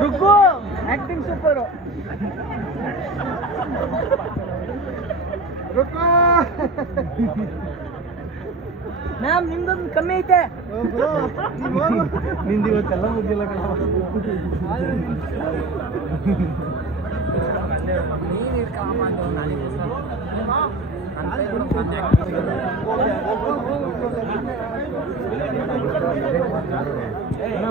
Rukku! Acting super Rukku! Ma'am ನಿಮ್ದೊಂದು ಕಮ್ಮಿ ಐತೆ. ನಿಂದು ಇವತ್ತೆಲ್ಲ ಮುಗಿಲ್ಲ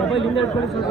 ಮೊಬೈಲ್ ಹಿಂದೆ ಹಿಡ್ಕೊಳ್ಳಿ ಸ್ವಲ್ಪ.